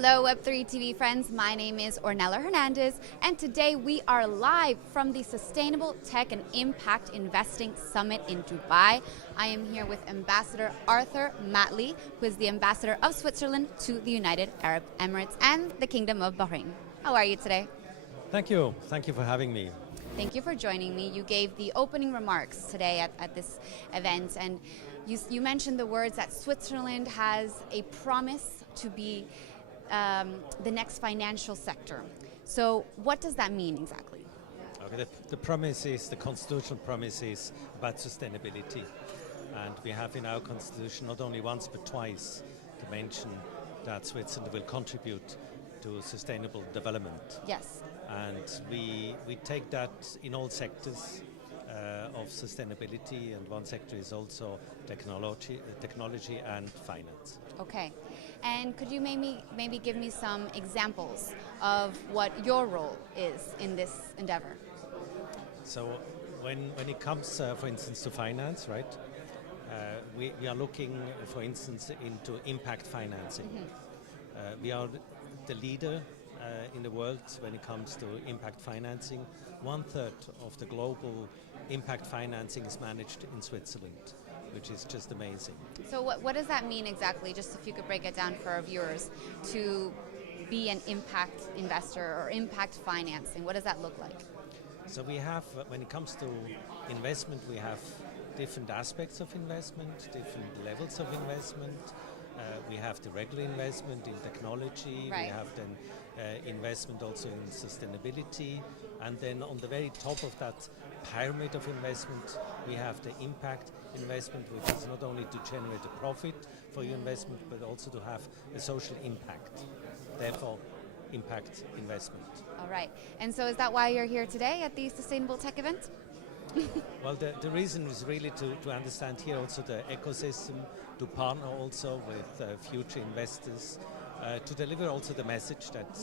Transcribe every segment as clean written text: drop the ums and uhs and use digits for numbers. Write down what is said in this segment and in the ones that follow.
Hello Web3 TV friends, my name is Ornella Hernandez and today we are live from the Sustainable Tech and Impact Investing Summit in Dubai. I am here with Ambassador Arthur Mattli, who is the Ambassador of Switzerland to the United Arab Emirates and the Kingdom of Bahrain. How are you today? Thank you for having me. Thank you for joining me. You gave the opening remarks today at this event, and you mentioned the words that Switzerland has a promise to be the next financial sector. So what does that mean exactly? Okay, the promise is, the constitutional promise is about sustainability. And we have in our constitution not only once but twice to mention that Switzerland will contribute to sustainable development. Yes. And we take that in all sectors of sustainability, and one sector is also technology and finance. Okay. And could you maybe give me some examples of what your role is in this endeavor? So when it comes, for instance, to finance, right? We are looking, for instance, into impact financing. Mm-hmm. We are the leader in the world when it comes to impact financing. 1/3 of the global impact financing is managed in Switzerland, which is just amazing. So what does that mean exactly, just if you could break it down for our viewers, to be an impact investor or impact financing? What does that look like? So we have, when it comes to investment, we have different aspects of investment, different levels of investment. We have the regular investment in technology, right. We have then investment also in sustainability, and then on the very top of that pyramid of investment, we have the impact investment, which is not only to generate a profit for your investment, but also to have a social impact. Therefore, impact investment. All right. And so is that why you're here today at the Sustainable Tech event? Well, the reason is really to understand here also the ecosystem, to partner also with future investors, to deliver also the message that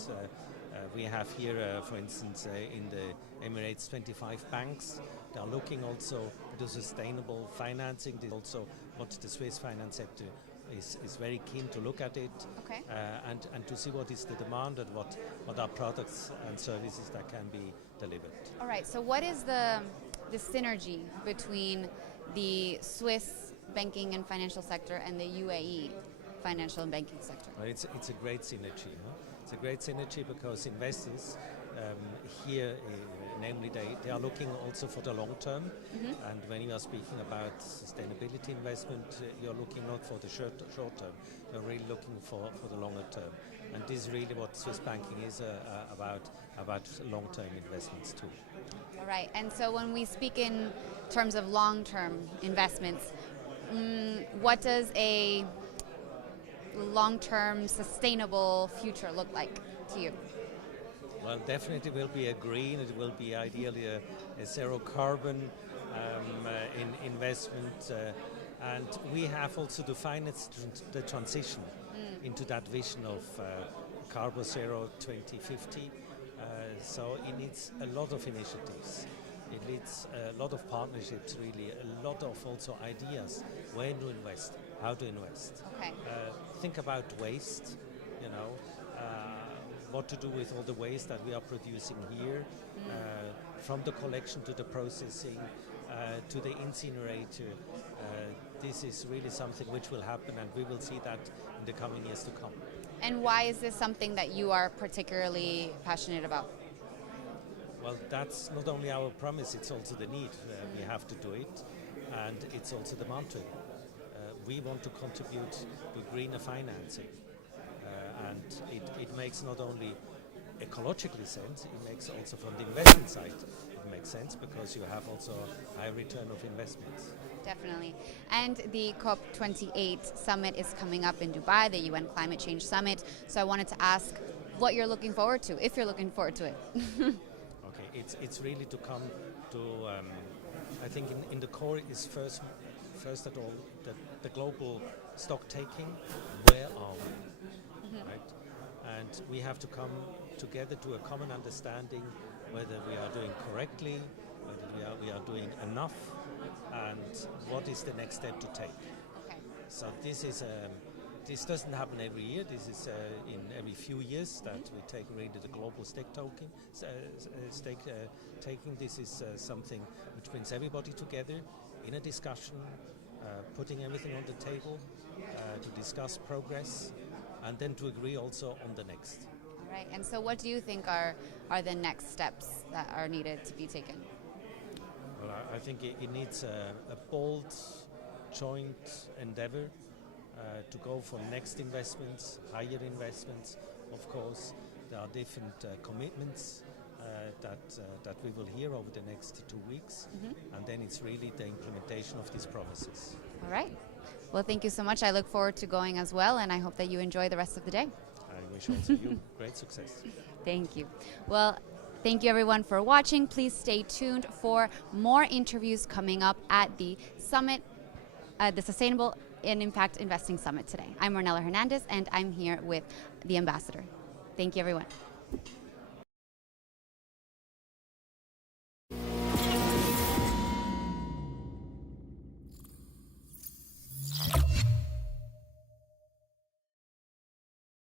we have here, for instance, in the Emirates 25 banks. They are looking also to sustainable financing. This is also what the Swiss finance sector is very keen to look at it. Okay. And to see what is the demand and what are products and services that can be delivered. All right, so what is the synergy between the Swiss banking and financial sector and the UAE financial and banking sector? Well, it's a great synergy. Huh? It's a great synergy because investors here, namely they are looking also for the long term. Mm-hmm. And when you are speaking about sustainability investment, you're looking not for the short term, you're really looking for the longer term. And this is really what Swiss banking is about long-term investments too. All right, and so when we speak in terms of long-term investments, what does a long-term sustainable future look like to you? Well, definitely will be a green, it will be ideally a zero carbon investment, and we have also to finance the transition into that vision of carbon zero 2050. So it needs a lot of initiatives. It needs a lot of partnerships, really, a lot of also ideas, when to invest, how to invest. Okay. Think about waste, what to do with all the waste that we are producing here, from the collection to the processing, to the incinerator. This is really something which will happen, and we will see that in the coming years to come. And why is this something that you are particularly passionate about? Well, that's not only our promise, it's also the need. We have to do it, and it's also the mantra. We want to contribute to greener financing, and it makes not only ecologically sense, it makes also from the investment side, it makes sense because you have also a high return of investments. Definitely. And the COP28 summit is coming up in Dubai, the UN Climate Change Summit. So I wanted to ask what you're looking forward to, if you're looking forward to it. Okay, it's really to come to, I think in the core is first of all, the global stock taking, where are we, mm-hmm. right? And we have to come together to a common understanding whether we are doing correctly, whether we are doing enough, and what is the next step to take. Okay. So this is this doesn't happen every year. This is in every few years that we take really the global stake taking. This is something which brings everybody together in a discussion, putting everything on the table to discuss progress, and then to agree also on the next. All right. And so, what do you think are the next steps that are needed to be taken? Well, I think it needs a bold, joint endeavor to go for next investments, higher investments. Of course, there are different commitments that we will hear over the next 2 weeks, and then it's really the implementation of these promises. All right. Well, thank you so much. I look forward to going as well, and I hope that you enjoy the rest of the day. I wish also you great success. Thank you. Well, thank you everyone for watching. Please stay tuned for more interviews coming up at the summit, the Sustainable and Impact Investing Summit today. I'm Ornella Hernandez, and I'm here with the ambassador. Thank you, everyone.